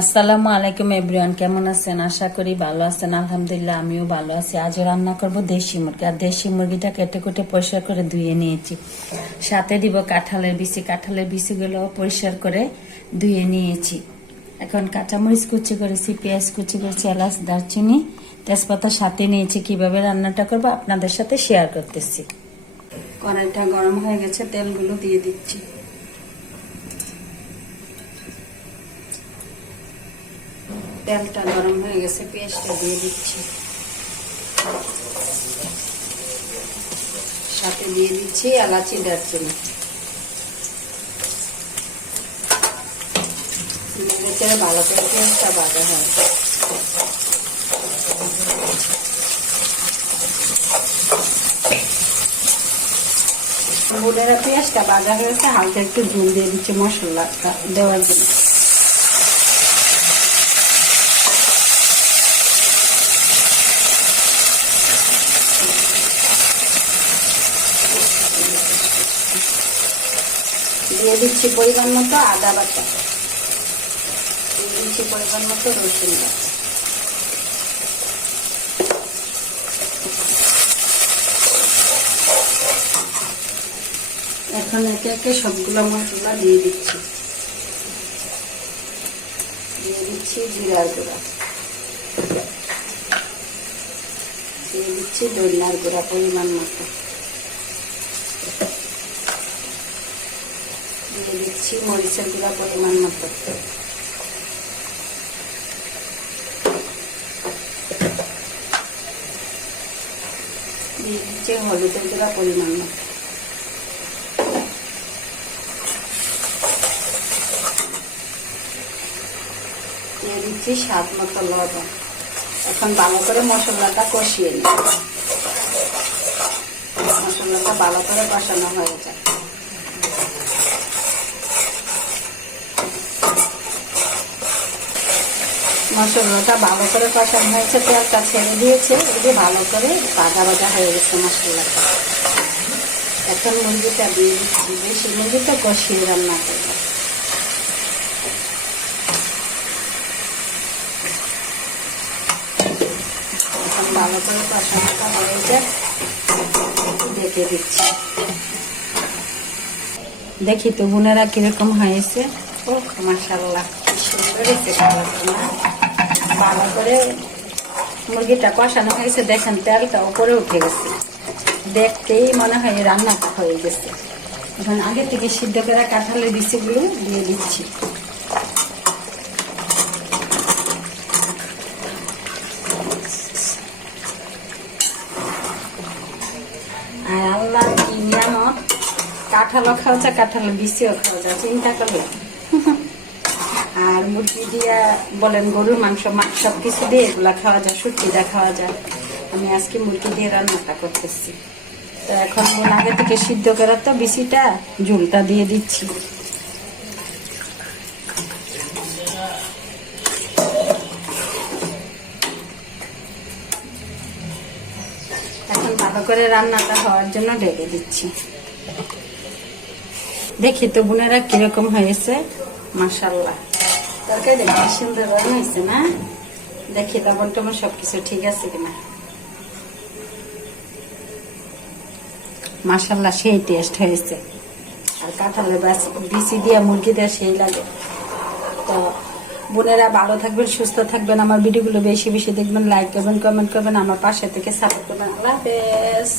আসসালামু আলাইকুম এভরিওয়ান, কেমন আছেন? আশা করি ভালো আছেন। আলহামদুলিল্লাহ আমিও ভালো আছি। আজও রান্না করব দেশি মুরগি। আর দেশি মুরগিটা কেটে কুটে পরিষ্কার করে ধুয়ে নিয়েছি। সাথে দিব কাঁঠালের বিচি। কাঁঠালের বিচিগুলো পরিষ্কার করে ধুয়ে নিয়েছি। এখন কাঁচামরিচ কুচি করেছি, পেঁয়াজ কুচি করেছি, এলাচ, দারচিনি, তেজপাতা সাথে নিয়েছি। কিভাবে রান্নাটা করবো আপনাদের সাথে শেয়ার করতেছি। কড়াইটা গরম হয়ে গেছে, তেলগুলো দিয়ে দিচ্ছি। তেলটা গরম হয়ে গেছে, পেঁয়াজটা দিয়ে দিচ্ছি। সাথে দিয়ে দিচ্ছি এলাচি, দারচিনি। ভালো করে পেঁয়াজটা ভাজা হয়। বোনেরা পেঁয়াজটা ভাজা হয়েছে, হালকা একটু ঝোল দিয়ে দিচ্ছি মশলাটা দেওয়ার জন্য। দিয়ে দিচ্ছি পরিমাণ মতো আদা বাটা, দিয়ে দিচ্ছি পরিমাণ মতো রসুন বাটা। এখন একে একে সবগুলো মশলা দিয়ে দিচ্ছি। দিয়ে দিচ্ছি জিরার গুঁড়া, দিয়ে দিচ্ছি ধনিয়ার গুঁড়া পরিমাণ মতো, দিয়ে দিচ্ছি মরিচের গুঁড়া পরিমাণ মতো, দিয়ে দিচ্ছি হলুদের গুঁড়া পরিমাণ মতো, দিয়ে দিচ্ছি স্বাদ মতো লবণ। এখন ভালো করে মশলাটা কষিয়ে নিই। মশলাটা ভালো করে কষানো হয়ে যায়। মশলাটা ভালো করে কষানো হয়েছে, তেলটা ছেড়ে দিয়েছে, এটি ভালো করে ভাজা ভাজা হয়ে গেছে মশলাটা। এখন মুরগিটা দিয়ে দিচ্ছি। বেশি মুরগিটা কষিয়ে রান্না করবো। এখন ভালো করে কষানোটা হয়ে যায়, ঢেকে দিচ্ছি। দেখি তো বোনেরা কিরকম হয়েছে। ও মাশাআল্লাহ, কি সুন্দর হয়েছে কালারটা না? ভালো করে মুরগিটা কষানো হয়েছে, দেখেন তেলটা উপরে উঠে গেছে, দেখতেই মনে হয় রান্নাটা হয়ে গেছে। এখন আগে থেকে সিদ্ধ করা কাঁঠালের বিচিগুলো দিয়ে দিচ্ছি। আর আল্লাহ কি নিয়ামত, কাঁঠালও খাওয়া যায়, কাঁঠালের বিচিও খাওয়া যায়, চিন্তা করলে। আর মুরগি দিয়া বলেন, গরুর মাংস, সব কিছু দিয়ে এগুলা খাওয়া যায়, শুটকিটা খাওয়া যায়। আমি আজকে মুরগি দিয়ে রান্নাটা করতেছি। তো এখন আগে থেকে সিদ্ধ করার তো বিচিটা, ঝোলটা দিয়ে দিচ্ছি। এখন ভালো করে রান্নাটা হওয়ার জন্য ঢেকে দিচ্ছি। দেখি তো বোনেরা কিরকম হয়েছে। মাশাআল্লাহ, তরকারি দেখি সুন্দর হয়েছে না? দেখি লবণ টবণ সবকিছু ঠিক আছে কিনা। মাশাআল্লাহ, সেই টেস্ট হয়েছে। আর কাঁঠালের বিচি দিয়ে মুরগি দেওয়া সেই লাগে। তো বোনেরা ভালো থাকবেন, সুস্থ থাকবেন। আমার ভিডিওগুলো বেশি বেশি দেখবেন, লাইক করবেন, কমেন্ট করবেন, আমার পাশে থেকে সাপোর্ট করবেন। আল্লাহ হাফেজ।